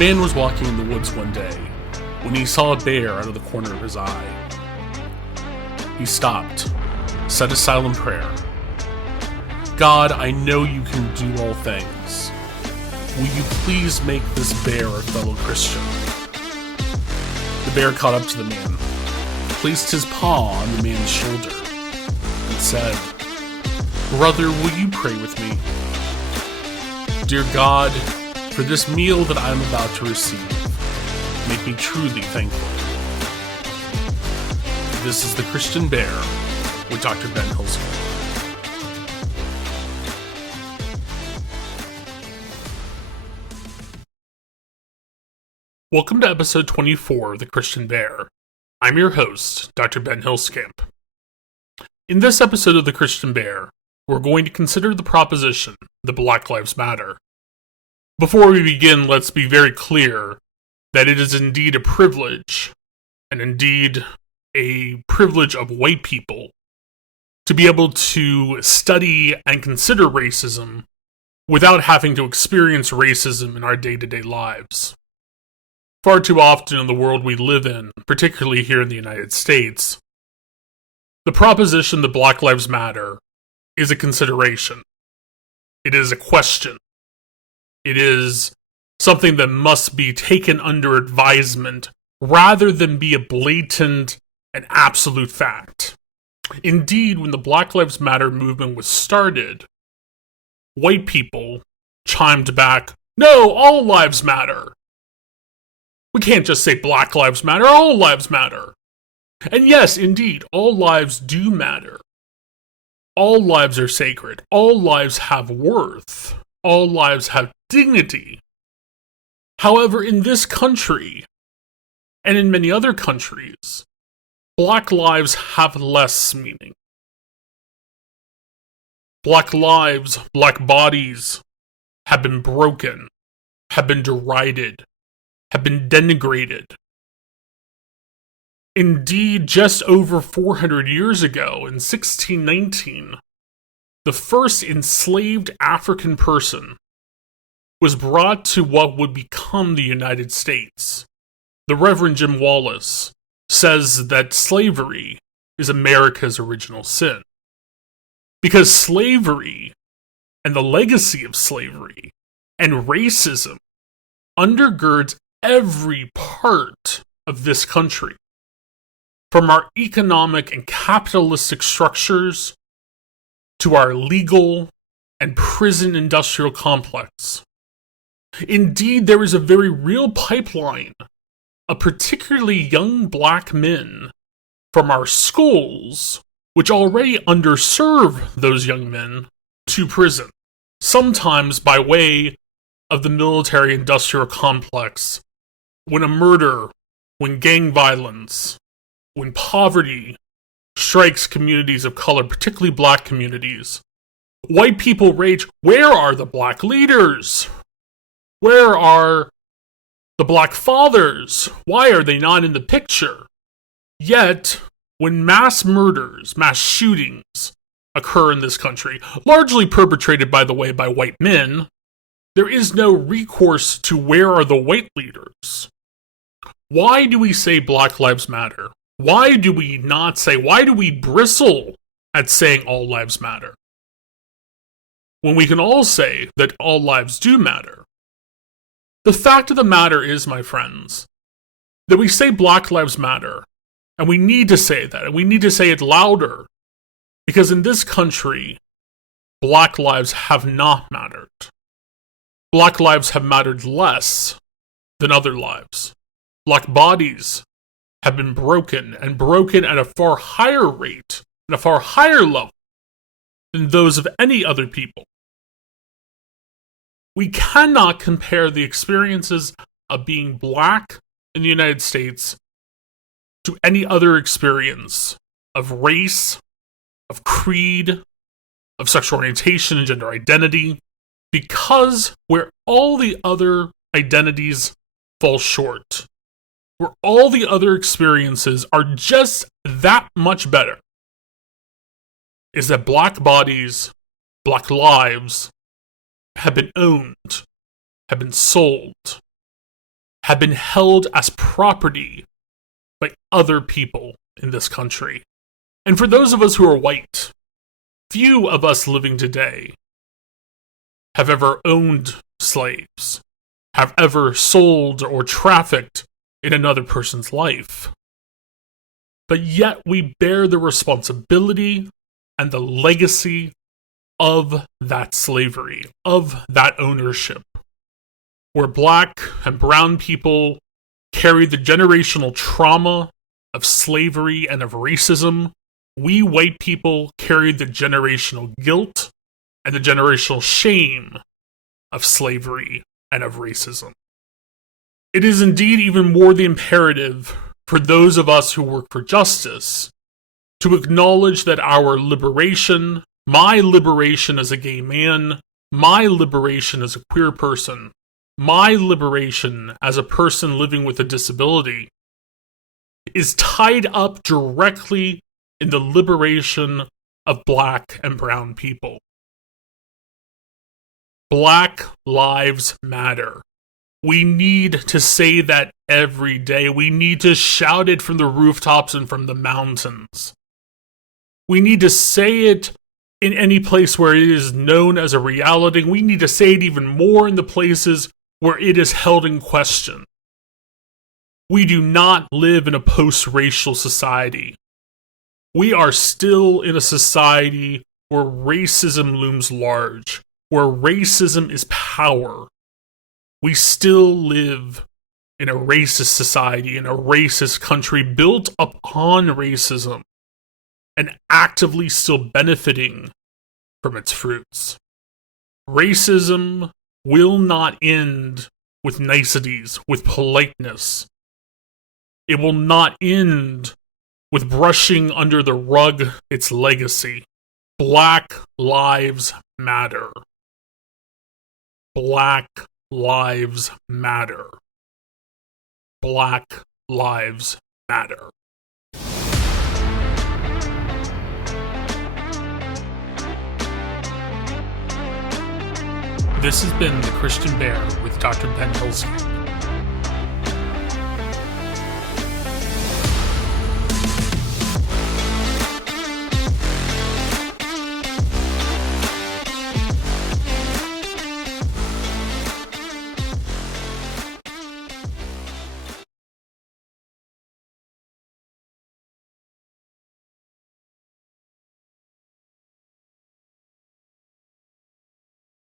man was walking in the woods one day when he saw a bear out of the corner of his eye. He stopped, said a silent prayer. God, I know you can do all things. Will you please make this bear a fellow Christian? The bear caught up to the man, placed his paw on the man's shoulder, and said, Brother, will you pray with me? Dear God, for this meal that I am about to receive, make me truly thankful. This is The Christian Bear with Dr. Ben Hilsman. Welcome to episode 24 of The Christian Bear. I'm your host, Dr. Ben Hilskamp. In this episode of The Christian Bear, we're going to consider the proposition that Black Lives Matter. Before we begin, let's be very clear that it is indeed a privilege, and indeed a privilege of white people, to be able to study and consider racism without having to experience racism in our day-to-day lives. Far too often in the world we live in, particularly here in the United States, the proposition that Black Lives Matter is a consideration. It is a question. It is something that must be taken under advisement rather than be a blatant and absolute fact. Indeed, when the Black Lives Matter movement was started, white people chimed back, "No, all lives matter. We can't just say Black Lives Matter, all lives matter." And yes, indeed, all lives do matter. All lives are sacred. All lives have worth. All lives have dignity. However, in this country, and in many other countries, Black lives have less meaning. Black lives, Black bodies have been broken, have been derided, have been denigrated. Indeed, just over 400 years ago, in 1619, the first enslaved African person was brought to what would become the United States. The Reverend Jim Wallace says that slavery is America's original sin. Because slavery and the legacy of slavery and racism undergirds every part of this country, from our economic and capitalistic structures to our legal and prison industrial complex. Indeed, there is a very real pipeline of particularly young Black men from our schools, which already underserve those young men, to prison, sometimes by way of the military industrial complex. When a murder, when gang violence, when poverty strikes communities of color, particularly Black communities, white people rage, where are the Black leaders? Where are the Black fathers? Why are they not in the picture? Yet, when mass murders, mass shootings occur in this country, largely perpetrated, by the way, by white men, there is no recourse to where are the white leaders. Why do we say Black Lives Matter? Why do we not say, why do we bristle at saying all lives matter? When we can all say that all lives do matter. The fact of the matter is, my friends, that we say Black Lives Matter, and we need to say that, and we need to say it louder, because in this country, Black lives have not mattered. Black lives have mattered less than other lives. Black bodies have been broken, and broken at a far higher rate, at a far higher level, than those of any other people. We cannot compare the experiences of being Black in the United States to any other experience of race, of creed, of sexual orientation and gender identity, because where all the other identities fall short, where all the other experiences are just that much better, is that Black bodies, Black lives have been owned, have been sold, have been held as property by other people in this country. And for those of us who are white, few of us living today have ever owned slaves, have ever sold or trafficked in another person's life. But yet we bear the responsibility and the legacy of that slavery, of that ownership, where black and brown people carry the generational trauma of slavery and of racism. We white people carry the generational guilt and the generational shame of slavery and of racism. It is indeed even more the imperative for those of us who work for justice to acknowledge that our liberation, my liberation as a gay man, my liberation as a queer person, my liberation as a person living with a disability, is tied up directly in the liberation of black and brown people. Black lives matter. We need to say that every day. We need to shout it from the rooftops and from the mountains. We need to say it in any place where it is known as a reality. We need to say it even more in the places where it is held in question. We do not live in a post-racial society. We are still in a society where racism looms large, where racism is power. We still live in a racist society, in a racist country built upon racism and actively still benefiting from its fruits. Racism will not end with niceties, with politeness. It will not end with brushing under the rug its legacy. Black lives matter. Black lives matter. Black lives matter. This has been The Christian Bear with Dr. Ben Hilsky.